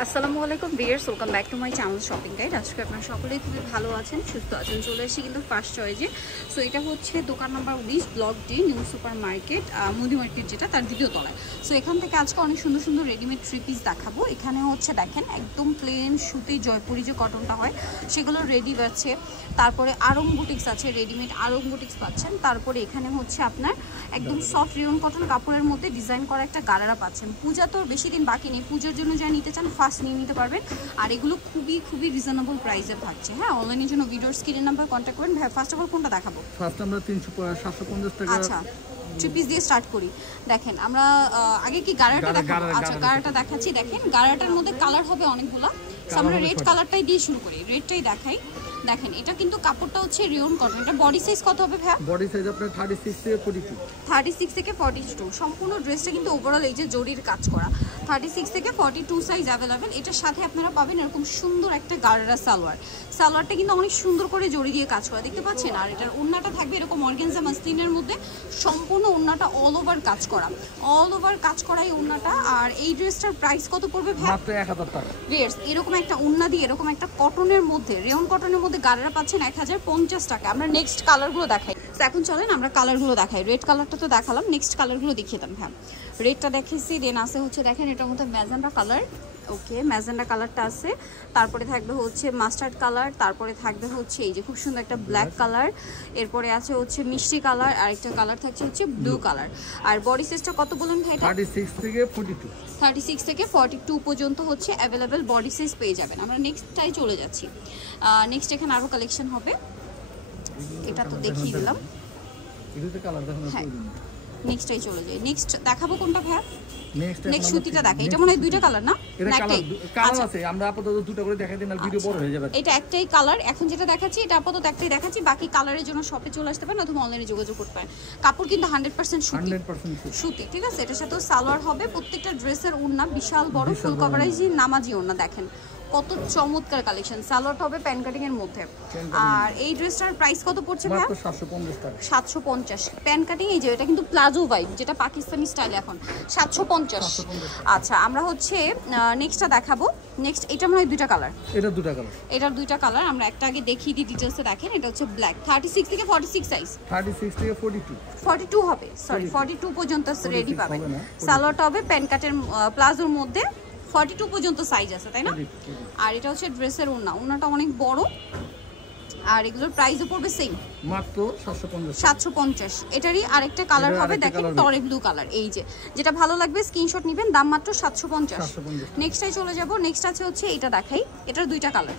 আসসালামু আলাইকুম viewers, welcome back to my channel shopping guide. আজকে আপনারা সকলেই খুবই ভালো আছেন, সুস্থ আছেন। চলে এসেছি কিন্তু ফার্স্ট চয়েসে। সো এটা হচ্ছে দোকান number 19, block D, new super market, মুদি মার্কেট, যেটা তার দ্বিতীয় তলায়। সো এখান থেকে আজকে অনেক সুন্দর সুন্দর রেডিমেড থ্রি পিস দেখাবো। এখানে হচ্ছে দেখেন একদম প্লেন সুতি জয়পুরি যে কটনটা হয় সেগুলো রেডি আছে। তারপরে আরং বুটিক্স আছে, রেডিমেড আরং বুটিক্স পাচ্ছেন। তারপরে এখানে হচ্ছে আপনার একদম সফট রিয়ন কটন কাপড়ের মধ্যে ডিজাইন করা একটা গারারা পাচ্ছেন। পূজা তো বেশি দিন বাকি নেই, পুজোর জন্য যা নিতে চান ফার্স্ট নিয়ে নিতে পারবেন। আর এগুলো খুবই খুবই রিজনেবল প্রাইসে থাকছে। হ্যাঁ, অনলাইনের জন্য ভিডিওর স্ক্রিনের নাম্বার কন্ট্যাক্ট করবেন। ভাই ফার্স্ট অফ অল কোনটা দেখাবো? ফার্স্ট আমরা 750 টাকা। আচ্ছা, থ্রি পিস দিয়ে স্টার্ট করি। দেখেন আমরা আগে কি গারাটা দেখাবো? আচ্ছা, গারাটা দেখাচ্ছি। দেখেন গারাটার মধ্যে কালার হবে অনেকগুলা। আমরা রেড কালারটাই দিয়ে শুরু করি, রেডটাই দেখাই। দেখেন এটা কিন্তু কাপড়টা হচ্ছে রিয়ন কটন। এটা বডি সাইজ কত হবে ভাই? বডি সাইজ আপনার 36 থেকে 42। 36 থেকে 42। সম্পূর্ণ ড্রেসটা কিন্তু ওভারঅল এই যে জরির কাজ করা। 36 থেকে 42 সাইজ অ্যাভেলেবেল। এটার সাথে আপনারা পাবেন এরকম সুন্দর একটা গারারা সালোয়ার। সালোয়ারটা কিন্তু অনেক সুন্দর করে জরি দিয়ে কাজ করা, দেখতে পাচ্ছেন। আর এটার ওড়নাটা থাকবে এরকম অর্গানজা মাসলিনের মধ্যে, সম্পূর্ণ ওড়নাটা অল ওভার কাজ করা, অল ওভার কাজ করা এই ওড়নাটা। আর এই ড্রেসটার প্রাইস কত পড়বে ভাই? মাত্র 1000 টাকা। ভিউয়ার্স, এরকম একটা ওড়না দিয়ে এরকম একটা কটনের মধ্যে, রেয়ন কটনের মধ্যে গারারা পাচ্ছেন 1050 টাকা। আমরা নেক্সট কালারগুলো দেখাই। তো এখন চলেন আমরা কালারগুলো দেখাই। রেড কালারটা তো দেখালাম, নেক্সট কালারগুলো দেখিয়ে দেন। হ্যাঁ, রেডটা দেখেছি, দেন আছে হচ্ছে দেখেন এটার মধ্যে ম্যাজেন্ডা কালার। ওকে, ম্যাজেন্ডা কালারটা আছে। তারপরে থাকবে হচ্ছে মাস্টার্ড কালার। তারপরে থাকবে হচ্ছে এই যে খুব সুন্দর একটা ব্ল্যাক কালার। এরপরে আছে হচ্ছে মিষ্টি কালার। আর একটা কালার থাকছে হচ্ছে ব্লু কালার। আর বডি সাইজটা কত বলেন ভাই? 36 থেকে 42। 36 থেকে 42 পর্যন্ত হচ্ছে অ্যাভেলেবেল বডি সাইজ পেয়ে যাবেন। আমরা নেক্সটটাই চলে যাচ্ছি। নেক্সট এখানে আরও কালেকশন হবে, এটা তো দেখিয়ে দিলাম। এটাতে কালার দেখানোর প্রয়োজন নেই। নেক্সটটাই চলে যাই। নেক্সট দেখাবো কোনটা ভাই? নেক্সট সুতিটা দেখাই। এটা মনে হয় দুইটা কালার না? এটা কালার আছে, আমরা আপাতত দুটো করে দেখাই দিন, আর ভিডিও বড় হয়ে যাবে। এটা একটাই কালার এখন যেটা দেখাচ্ছি, এটা আপাতত একটাই দেখাচ্ছি। বাকি কালারের জন্য শপে চলে আসতে পারেন অথবা অনলাইনে যোগাযোগ করতে পারেন। কাপড় কিন্তু 100% সুতি, 100% সুতি, ঠিক আছে। এটার সাথে সালোয়ার হবে। প্রত্যেকটা ড্রেসের ওড়না বিশাল বড় ফুল কভারেজই নামাজি ওড়না। দেখেন কত চমৎকার কালেকশন। সালোয়ারটা হবে প্যান কাটিং এর মধ্যে। আর এই ড্রেসটার প্রাইস কত পড়ছে ভাই? মাত্র 750 টাকা। 750 প্যান কাটিং। এই যে এটা কিন্তু প্লাজো ভাইব, যেটা পাকিস্তানি স্টাইল, এখন 750। আচ্ছা, আমরা হচ্ছে নেক্সটটা দেখাবো। নেক্সট এটা মনে হয় দুইটা কালার। এটা দুটো কালার, এটার দুইটা কালার। আমরা একটা আগে দেখিয়ে দিই ডিটেইলসে। দেখেন এটা হচ্ছে ব্ল্যাক। 36 থেকে 46 সাইজ। 36 থেকে 42। 42 হবে, সরি 42 পর্যন্ত রেডি পাবেন। সালোয়ারটা হবে প্যান কাটের প্লাজোর মধ্যে। 42 পর্যন্ত সাইজ আছে, তাই না? আর এটা হচ্ছে ড্রেসের ওড়না। ওড়নাটা অনেক বড়। আর এগুলোর প্রাইসও পড়বে সেম, মাত্র 750। 750। এটারই আরেকটা কালার হবে, দেখেন টরে ব্লু কালার। এই যে যেটা ভালো লাগবে স্ক্রিনশট নেবেন, দাম মাত্র 750। নেক্সটটাই চলে যাব। নেক্সট আছে হচ্ছে এটা দেখাই। এটার দুইটা কালার।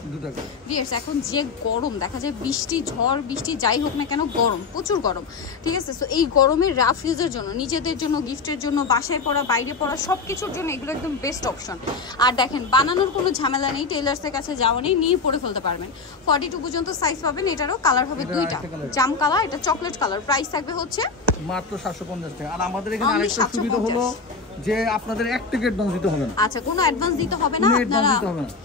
ভিউয়ার্স, এখন যে গরম দেখা যায়, বৃষ্টি ঝড় বৃষ্টি যাই হোক না কেন, গরম, প্রচুর গরম, ঠিক আছে। সো এই গরমের রাফ ইউজের জন্য, নিজেদের জন্য, গিফটের জন্য, বাসায় পরা, বাইরে পরা, সব কিছুর জন্য এগুলো একদম বেস্ট অপশন। আর দেখেন বানানোর কোনো ঝামেলা নেই, টেলার্সের কাছে যাওয়া নেই, নিয়ে পরে ফেলতে পারবেন। 42 পর্যন্ত সাইজ পাবেন। এটারও কালার হবে দুইটা, জাম কালার, এটা চকলেট কালার। প্রাইস থাকবে হচ্ছে মাত্র 750 টাকা। আর আমাদের এখানে আরেকটা সুবিধা হলো যে আপনাদের এক টাকা অ্যাডভান্স দিতে হবে না। আচ্ছা, কোনো অ্যাডভান্স দিতে হবে না আপনারা।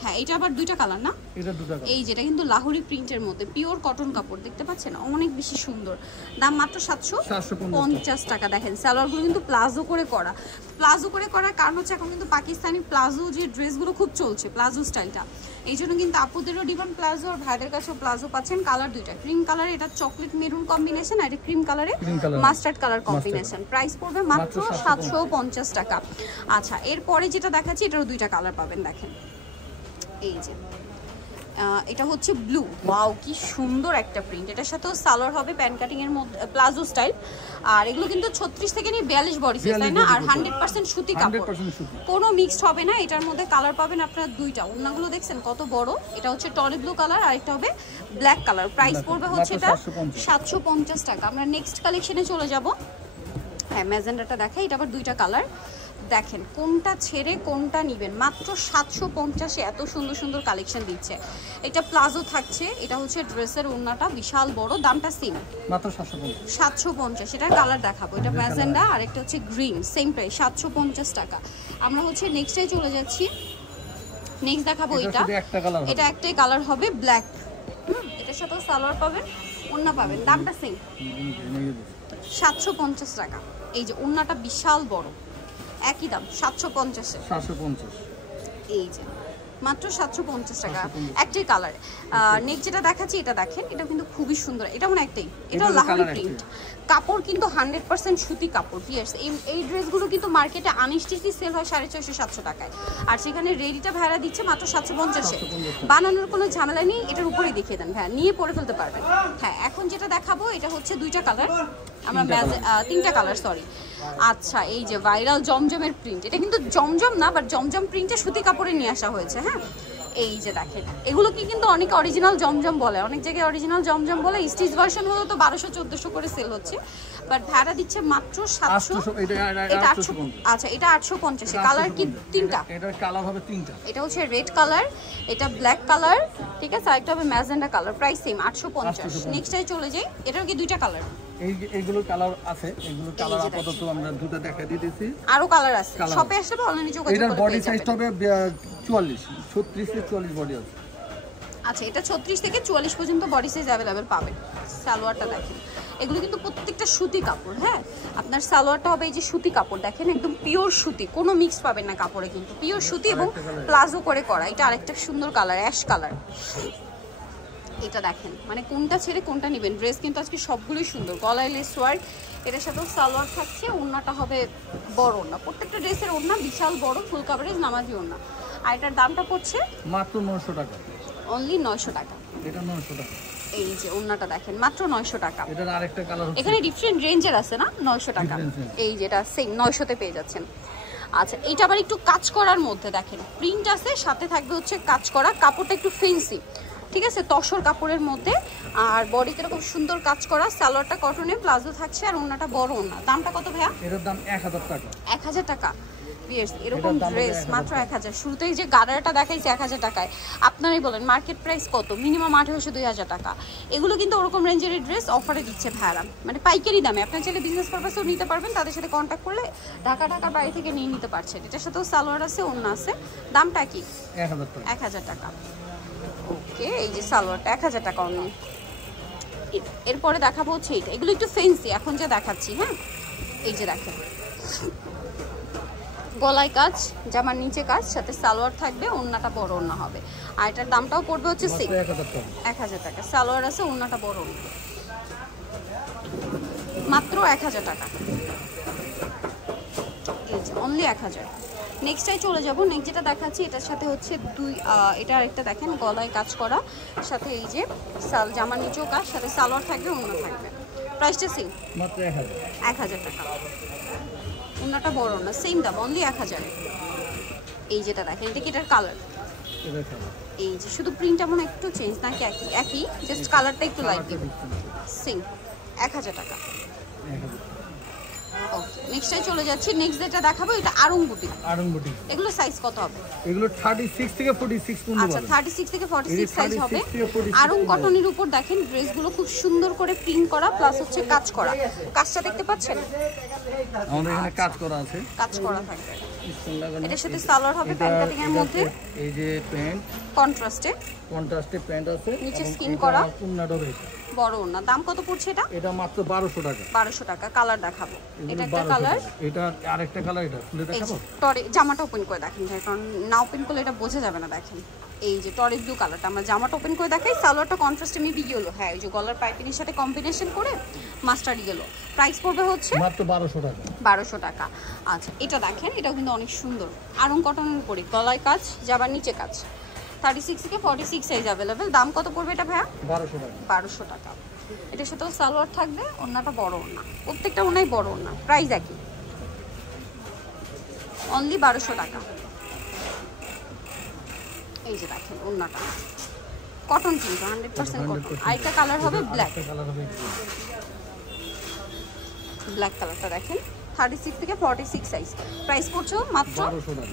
হ্যাঁ, এটা আবার দুইটা কালার না? এটা দুটো কালার। এই যেটা কিন্তু লাহোরি প্রিন্টের মধ্যে পিওর কটন কাপড়, দেখতে পাচ্ছেন, অনেক বেশি সুন্দর। দাম মাত্র 750 টাকা। দেখেন সালোয়ারগুলো কিন্তু প্লাজো করে করা। প্লাজো করে করার কারণ হচ্ছে এখন কিন্তু পাকিস্তানি প্লাজো যে ড্রেসগুলো খুব চলছে, প্লাজো স্টাইলটা। এই জন্য কিন্তু আপুদেরও ডিমান্ড প্লাজো, আর ভাইদের কাছেও প্লাজো পাচ্ছেন। কালার দুইটা, ক্রিম কালার, এটা চকলেট মেরুন কম্বিনেশন, আর এটা ক্রিম কালারে মাস্টার্ড কালার কম্বিনেশন। প্রাইস পড়বে মাত্র 750 টাকা। আচ্ছা, এরপরে যেটা দেখাচ্ছি এটারও দুইটা কালার পাবেন। দেখেন এই যে এটা হচ্ছে ব্লু। ওয়াও, কি সুন্দর একটা প্রিন্ট। এটার সাথেও সালোয়ার হবে প্যান কাটিং এর মধ্যে, প্লাজো স্টাইল। আর এগুলো কিন্তু 36 থেকে নিয়ে 42 বডি সাইজ, তাই না? আর 100% সুতি কাপড়, কোনো মিক্সড হবে না। এটার মধ্যে কালার পাবেন আপনারা দুইটা। ওড়নাগুলো দেখছেন কত বড়। এটা হচ্ছে টরে ব্লু কালার, আর একটা হবে ব্ল্যাক কালার। প্রাইস পড়বে হচ্ছে এটা 750 টাকা। আমরা নেক্সট কালেকশনে চলে যাব। হ্যাঁ, ম্যাজেন্ডাটা দেখাই। এটা আবার দুইটা কালার। দেখেন কোনটা ছেড়ে কোনটা নেবেন। মাত্র 750-এ এত সুন্দর সুন্দর কালেকশন দিচ্ছে। এটা প্লাজো থাকছে, এটা হচ্ছে ড্রেসের ওড়নাটা বিশাল বড়। দামটা সেম, মাত্র 750। এটার কালার দেখাবো। এটা ম্যাজেন্ডা, আর একটা হচ্ছে গ্রিন, সেম প্রাইস 750 টাকা। আমরা হচ্ছে নেক্সটে চলে যাচ্ছি। নেক্সট দেখাবো এটা একটাই কালার হবে, ব্ল্যাক। এটার সাথে সালোয়ার পাবেন, ওড়না পাবেন। দামটা সেম, 750 টাকা। এই যে ওড়নাটা বিশাল বড়, একই দাম 750। এই যে মাত্র 750 টাকা একটাই কালার। নেক্সট যেটা দেখাচ্ছি এটা দেখেন, এটা কিন্তু খুবই সুন্দর, এটা মনে একটাই, এটা লাহোরি প্রিন্ট, কাপড় কিন্তু 100% সুতি কাপড়। পিয়ার্স এই ড্রেসগুলো কিন্তু মার্কেটে আনস্টিচি সেল হয় 450-700 টাকায়, আর সেখানে রেডিটা ভাড়া দিচ্ছে মাত্র 750-এ। বানানোর কোনো ঝামেলা নেই, এটার উপরেই দেখিয়ে দেন ভাইয়া, নিয়ে পরে ফেলতে পারবেন। হ্যাঁ, এখন যেটা দেখাবো এটা হচ্ছে দুইটা কালার, আমরা তিনটা কালার সরি। আচ্ছা, এই যে ভাইরাল জমজমের প্রিন্ট, এটা কিন্তু জমজম না, বাট জমজম প্রিন্টে সুতি কাপড়ে নিয়ে আসা হয়েছে। হ্যাঁ, এই যে দেখেন, এগুলো কি কিন্তু অনেক অরিজিনাল জমজম বলে, অনেক জায়গায় অরিজিনাল জমজম বলে। স্টিচ ভার্সন হলো তো 1200-1400 করে সেল হচ্ছে, বাট ভাড়া দিচ্ছে মাত্র 700। এটা 800। আচ্ছা, এটা 850 এ। কালার কি তিনটা? এটার কালার হবে তিনটা। এটা হচ্ছে রেড কালার, এটা ব্ল্যাক কালার, ঠিক আছে, আরেকটা হবে ম্যাজেন্ডা কালার। Price same 850। নেক্সটটাই চলে যাই, এটার কি দুইটা কালার? এইগুলো কালার আছে, এগুলো কালার আপাতত আমরা দুটো দেখাই দিতেছি, আরো কালার আছে। শপে আসলে অনলাইনে যোগাযোগ করতে এটার বডি সাইজটা হবে 44, 36 থেকে 44 বডি আছে। আচ্ছা, এটা 36 থেকে 44 পর্যন্ত বডি সাইজ अवेलेबल পাবেন। সালোয়ারটা দেখেন, এগুলো কিন্তু প্রত্যেকটা সুতি কাপড়। হ্যাঁ, আপনার সালোয়ারটা হবে এই যে সুতি কাপড়, দেখেন একদম পিওর সুতি, কোনো মিক্স পাবেন না কাপড়ে, কিন্তু পিওর সুতি এবং প্লাজো করে করা। এটা আরেকটা সুন্দর কালার, অ্যাশ কালার। এটা দেখেন, মানে কোনটা ছেড়ে কোনটা নেবেন। ড্রেস কিন্তু আজকে সবগুলোই সুন্দর, গলায় লেস ওয়ার্ক, এটার সাথেও সালোয়ার থাকছে, ওড়নাটা হবে বড় ওড়না, প্রত্যেকটা ড্রেসের ওড়না বিশাল বড়, ফুল কভারেজ নামাজি ওড়না। আর এটার দামটা পড়ছে মাত্র 900 টাকা, অনলি 900 টাকা। এটা 900 টাকা। এই যে ওড়নাটা দেখেন, মাত্র 900 টাকা। এটার আরেকটা কালার হচ্ছে, এখানে ডিফারেন্ট রেঞ্জের আছে না, 900 টাকা। এই যেটা সেম 900 তে পেয়ে যাচ্ছেন। আচ্ছা, এইটা আবার একটু কাজ করার মধ্যে দেখেন, প্রিন্ট আছে, সাথে থাকবে হচ্ছে কাজ করা, কাপড়টা একটু ফেন্সি, ঠিক আছে, তসর কাপড়ের মধ্যে, আর বডিতে এরকম সুন্দর কাজ করা। সালোয়ারটা কটনে, প্লাজো থাকছে, আর ওড়নাটা বড় ওড়না। দামটা কত ভাইয়া? এটার দাম 1000 টাকা। 1000 টাকা। এরকম ড্রেস মাত্র 1000। শুরুতেই যে গাড়াটা দেখাইছে 1000 টাকায়, আপনারাই বলেন মার্কেট প্রাইস কত? মিনিমাম 1800-2000 টাকা। এগুলো কিন্তু ওরকম রেঞ্জের ড্রেস অফারে দিচ্ছে ভাড়া, মানে পাইকারি দামে। আপনার চাইলে বিজনেস পারপাসেও নিতে পারবেন, তাদের সাথে কন্ট্যাক্ট করলে ঢাকার বাড়ি থেকে নিয়ে নিতে পারছেন। এটার সাথেও সালোয়ার আছে, ওড়না আছে। দামটা কি? 1000 টাকা। ওকে, এই যে সালোয়ারটা 1000 টাকা অনলি। এরপরে দেখাবো হচ্ছে এইটা, এগুলো একটু ফেন্সি এখন যে দেখাচ্ছি। হ্যাঁ, এই যে দেখেন, গলায় কাজ, জামার নিচে কাজ, সাথে সালোয়ার থাকবে, ওড়নাটা বড় ওড়না হবে। আর এটার দামটাও পড়বে হচ্ছে সেম 1000 টাকা। সালোয়ার আছে, ওড়নাটা বড় ওড়না, মাত্র 1000 টাকা। এই যে অনলি 1000। নেক্সটটাই চলে যাব। নেক্সট যেটা দেখাচ্ছি এটার সাথে হচ্ছে এটা আরেকটা দেখেন, গলায় কাজ করা, সাথে এই যে জামার নিচেও কাজ, সাথে সালোয়ার থাকবে, ওড়না থাকবে। প্রাইসটা সেম মাত্র 1000 টাকা। ওড়নাটা বড় না, সেম দাম, অনলি 1000। এই যেটা দেখেন, এটা কি এটার কালার? এই যে শুধু প্রিন্ট এমন একটু চেঞ্জ, নাকি একই জাস্ট কালারটা একটু লাইট দিব। সেম 1000 টাকা। ওকে, নেক্সটটাই চলে যাচ্ছি। নেক্সট যেটা দেখাবো এটা আরং বুটিক। এগুলো সাইজ কত হবে? এগুলো 36 থেকে 46 পর্যন্ত। আচ্ছা, 36 থেকে 46 সাইজ হবে। আরং কটনের উপর দেখেন ড্রেসগুলো খুব সুন্দর করে প্রিন্ট করা, প্লাস হচ্ছে কাজ করা। কাজটা দেখতে পাচ্ছেন, আমাদের এখানে কাজ করা আছে, কাজ করা থাকবে। এটার সাথে সালোয়ার হবে প্যান্ট কাটিং এর মধ্যে, এই যে প্যান্ট কন্ট্রাস্টে প্যান্ট আছে, নিচে স্কিন করা, ওড়নাটা রয়েছে বড় ওড়না। দাম কত পড়ছে এটা? এটা মাত্র 1200 টাকা। 1200 টাকা। কালার দেখাবো, এটা একটা কালার, এটা আরেকটা কালার। এটা খুলে দেখাবো। টরে জামাটা ওপেন করে দেখেন ভাই, কারণ না ওপেন করলে এটা বোঝা যাবে না। দেখেন এই যে টরে ব্লু কালারটা, আমরা জামাটা ওপেন করে দেখাই। সালোয়ারটা কন্ট্রাস্টে মেবি ইয়েলো, হ্যাঁ ওই যে গলার পাইপিংয়ের সাথে কম্বিনেশন করে মাস্টার্ড ইয়েলো। প্রাইস পড়বে হচ্ছে মাত্র 1200 টাকা। 1200 টাকা। আচ্ছা, এটা দেখেন, এটাও কিন্তু অনেক সুন্দর, আরং কটনের উপরে গলায় কাজ, জামার নিচে কাজ, 36 থেকে 46 সাইজ अवेलेबल। দাম কত পড়বে এটা ভাইয়া? 1200 টাকা। 1200 টাকা। এটার সাথেও সালোয়ার থাকবে, ওড়নাটা বড় ওড়না, প্রত্যেকটা ওড়নাই বড় ওড়না। প্রাইস একই, অনলি 1200 টাকা। এই যে দেখেন ওড়নাটা কটন, কিন্তু 100% কটন। আরেকটা কালার হবে ব্ল্যাক, ব্ল্যাক কালারটা দেখেন, 36 থেকে 46 সাইজ। প্রাইস পড়ছে মাত্র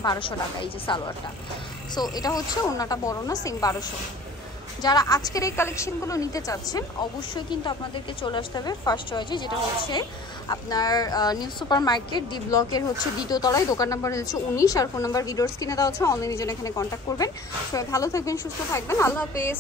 1200 টাকা। এই যে সালোয়ারটা, সো এটা হচ্ছে ওড়নাটা বড় না, সেম 1200। যারা আজকের এই কালেকশনগুলো নিতে চাচ্ছেন অবশ্যই কিন্তু আপনাদেরকে চলে আসতে হবে ফার্স্ট চয়েসে, যেটা হচ্ছে আপনার নিউ সুপার মার্কেট ডি ব্লকের হচ্ছে দ্বিতীয় তলায়। দোকান নাম্বার হচ্ছে 19, আর ফোন নাম্বার ভিডিওর স্ক্রিনে দেওয়া হচ্ছে। অনলাইনে জন্য এখানে কন্ট্যাক্ট করবেন। সবাই ভালো থাকবেন, সুস্থ থাকবেন, আল্লাহ হাফেজ।